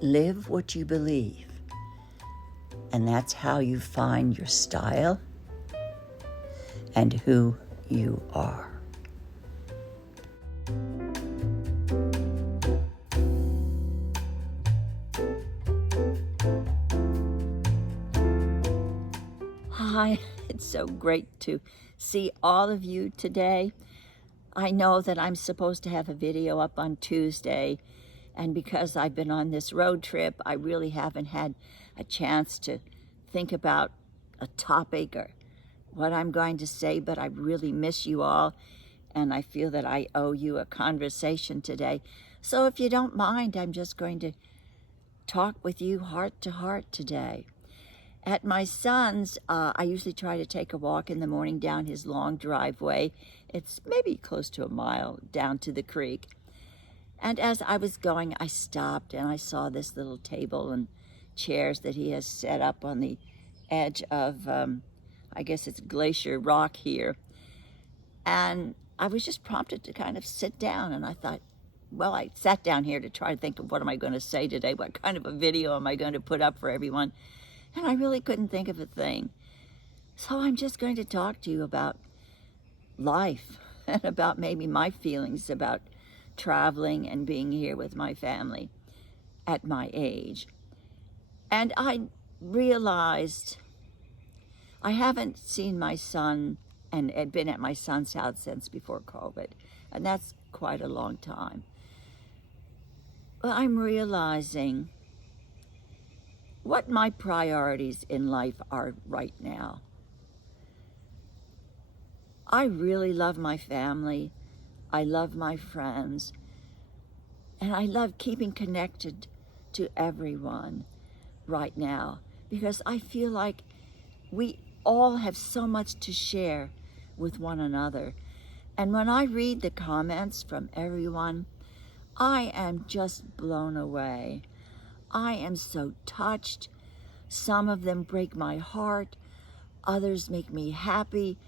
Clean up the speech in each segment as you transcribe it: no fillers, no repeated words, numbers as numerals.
Live what you believe. And that's how you find your style and who you are. Hi, it's so great to see all of you today. I know that I'm supposed to have a video up on Tuesday, and because I've been on this road trip, I really haven't had a chance to think about a topic or what I'm going to say, but I really miss you all, and I feel that I owe you a conversation today. So if you don't mind, I'm just going to talk with you heart to heart today. At my son's, I usually try to take a walk in the morning down his long driveway. It's maybe close to a mile down to the creek. And as I was going, I stopped and I saw this little table and chairs that he has set up on the edge of, I guess it's Glacier Rock here. And I was just prompted to kind of sit down, and I thought, well, I sat down here to try to think of what am I going to say today? What kind of a video am I going to put up for everyone? And I really couldn't think of a thing. So I'm just going to talk to you about life and about maybe my feelings about traveling and being here with my family at my age. And I realized I haven't seen my son and had been at my son's house since before COVID, and that's quite a long time. But I'm realizing what my priorities in life are right now. I really love my family. I love my friends. And I love keeping connected to everyone right now because I feel like we all have so much to share with one another. And when I read the comments from everyone, I am just blown away. I am so touched. Some of them break my heart. Others make me happy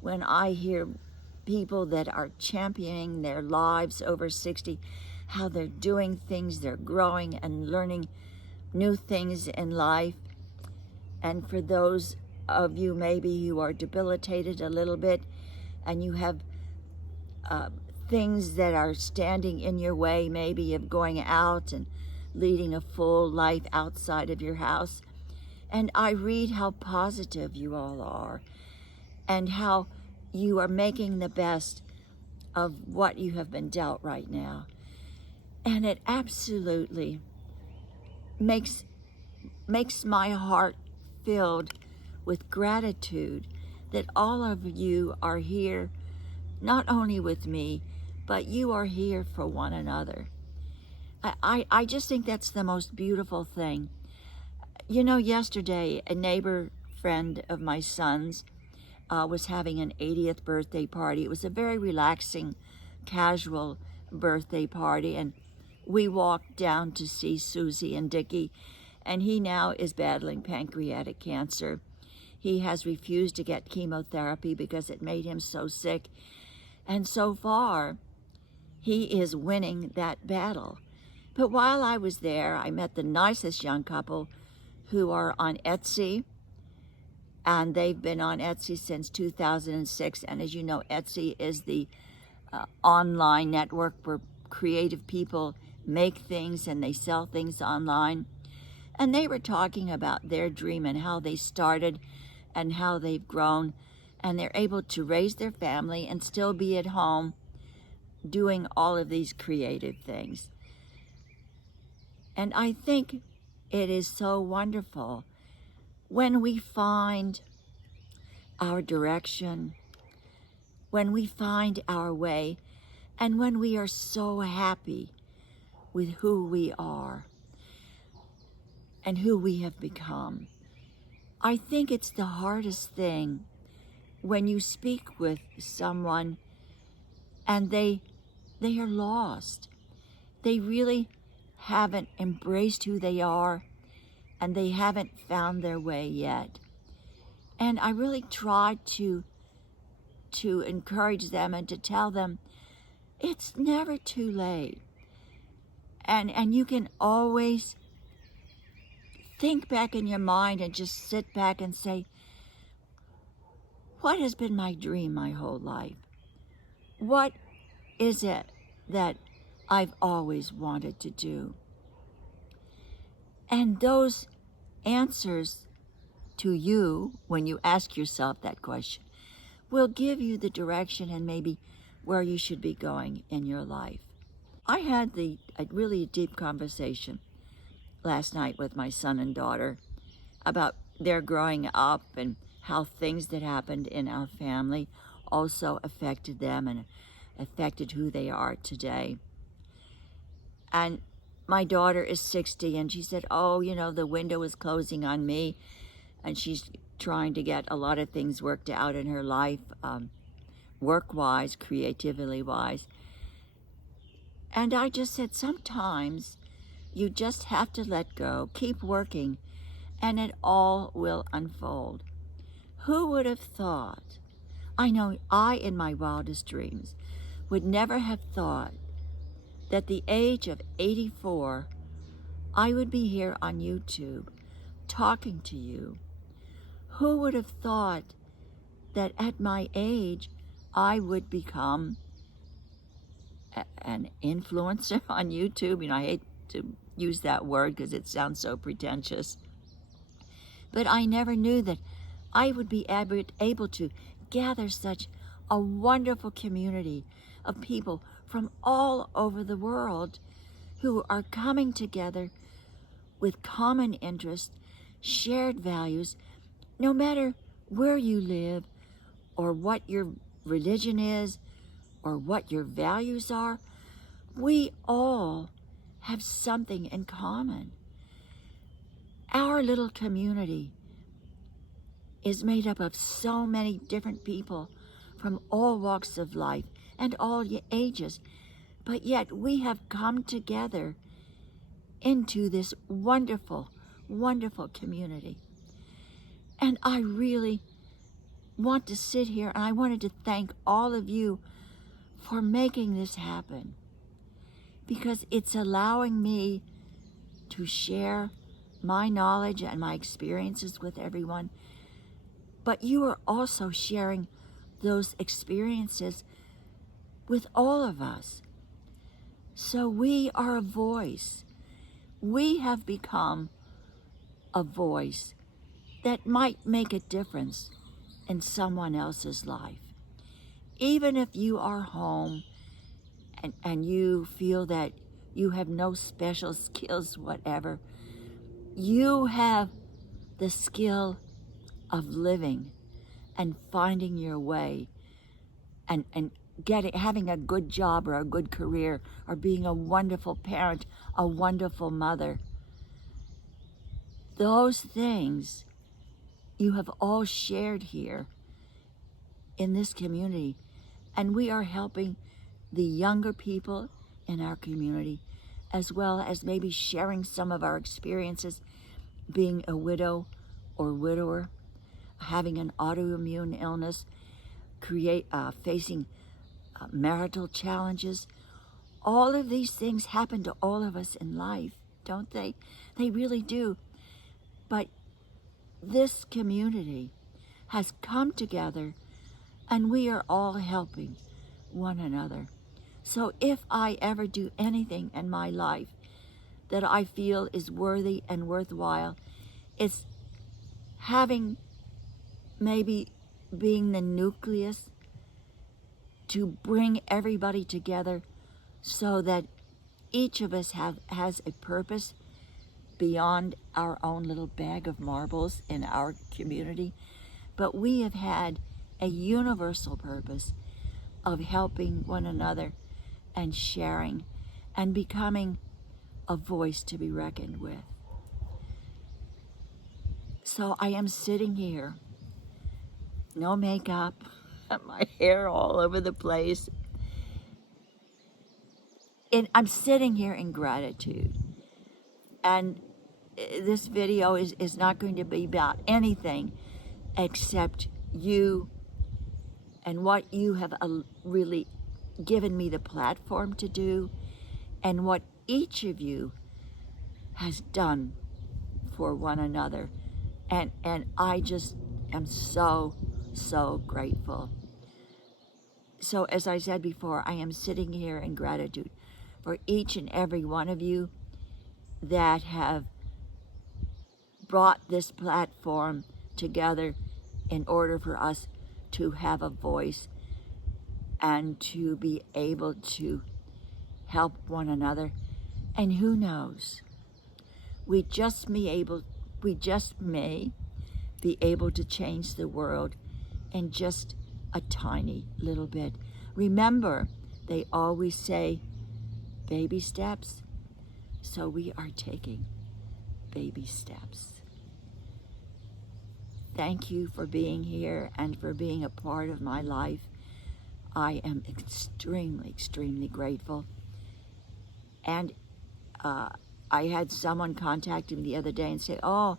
when I hear people that are championing their lives over 60, how they're doing things, they're growing and learning new things in life. And for those of you maybe who are debilitated a little bit and you have things that are standing in your way, maybe of going out and leading a full life outside of your house. And I read how positive you all are and how you are making the best of what you have been dealt right now. And it absolutely makes my heart filled with gratitude that all of you are here, not only with me, but you are here for one another. I just think that's the most beautiful thing. You know, yesterday, a neighbor friend of my son's was having an 80th birthday party. It was a very relaxing, casual birthday party, and we walked down to see Susie and Dickie, and he now is battling pancreatic cancer. He has refused to get chemotherapy because it made him so sick, and so far, he is winning that battle. But while I was there, I met the nicest young couple who are on Etsy, and they've been on Etsy since 2006. And as you know, Etsy is the online network where creative people make things and they sell things online. And they were talking about their dream and how they started and how they've grown, and they're able to raise their family and still be at home doing all of these creative things. And I think it is so wonderful when we find our direction, when we find our way, and when we are so happy with who we are and who we have become. I think it's the hardest thing when you speak with someone and they are lost. They really haven't embraced who they are, and they haven't found their way yet. And I really try to encourage them and to tell them it's never too late. And you can always think back in your mind and just sit back and say, what has been my dream my whole life? What is it that I've always wanted to do? And those answers to you, when you ask yourself that question, will give you the direction and maybe where you should be going in your life. I had a really deep conversation last night with my son and daughter about their growing up and how things that happened in our family also affected them and affected who they are today. And my daughter is 60, and she said, oh, the window is closing on me, and she's trying to get a lot of things worked out in her life, work-wise, creativity-wise. And I just said, sometimes you just have to let go, keep working, and it all will unfold. Who would have thought? I know I, in my wildest dreams, would never have thought that at the age of 84, I would be here on YouTube talking to you. Who would have thought that at my age, I would become an influencer on YouTube? I hate to use that word because it sounds so pretentious. But I never knew that I would be able to gather such a wonderful community of people from all over the world who are coming together with common interests, shared values, no matter where you live or what your religion is or what your values are. We all have something in common. Our little community is made up of so many different people from all walks of life and all ages, but yet we have come together into this wonderful, wonderful community. And I really want to sit here, and I wanted to thank all of you for making this happen, because it's allowing me to share my knowledge and my experiences with everyone, but you are also sharing those experiences with all of us. So we are a voice. We have become a voice that might make a difference in someone else's life. Even if you are home and you feel that you have no special skills, whatever, you have the skill of living and finding your way and having a good job or a good career or being a wonderful parent, a wonderful mother. Those things you have all shared here in this community, and we are helping the younger people in our community, as well as maybe sharing some of our experiences being a widower, having an autoimmune illness, facing marital challenges. All of these things happen to all of us in life, don't they? They really do. But this community has come together, and we are all helping one another. So if I ever do anything in my life that I feel is worthy and worthwhile, it's having maybe being the nucleus to bring everybody together so that each of us has a purpose beyond our own little bag of marbles in our community. But we have had a universal purpose of helping one another and sharing and becoming a voice to be reckoned with. So I am sitting here, no makeup, my hair all over the place. And I'm sitting here in gratitude. And this video is not going to be about anything except you and what you have really given me the platform to do, and what each of you has done for one another. And I just am so, so grateful. So as I said before, I am sitting here in gratitude for each and every one of you that have brought this platform together in order for us to have a voice and to be able to help one another. And who knows, we just may be able to change the world in just a tiny little bit. Remember, they always say baby steps, so we are taking baby steps. Thank you for being here and for being a part of my life. I am extremely, extremely grateful. And I had someone contact me the other day and say, oh,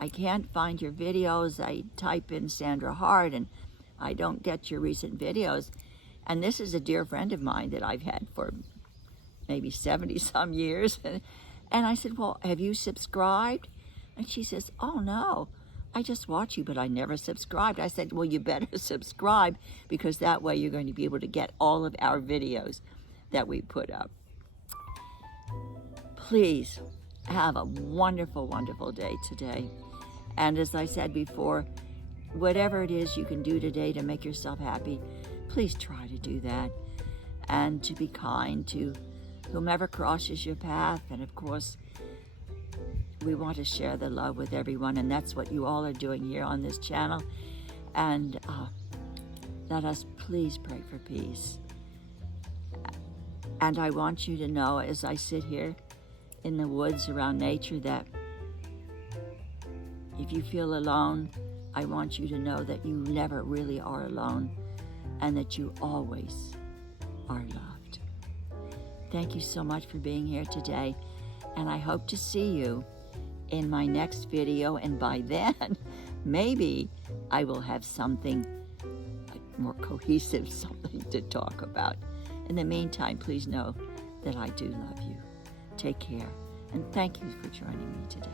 I can't find your videos. I type in Sandra Hart and I don't get your recent videos. And this is a dear friend of mine that I've had for maybe 70 some years. And I said, well, have you subscribed? And she says, oh no, I just watch you, but I never subscribed. I said, well, you better subscribe, because that way you're going to be able to get all of our videos that we put up. Please have a wonderful, wonderful day today. And as I said before, whatever it is you can do today to make yourself happy, please try to do that. And to be kind to whomever crosses your path. And of course, we want to share the love with everyone, and that's what you all are doing here on this channel. And let us please pray for peace. And I want you to know, as I sit here in the woods around nature, that if you feel alone, I want you to know that you never really are alone, and that you always are loved. Thank you so much for being here today, and I hope to see you in my next video, and by then maybe I will have something more cohesive, something to talk about. In the meantime, please know that I do love you. Take care, and thank you for joining me today.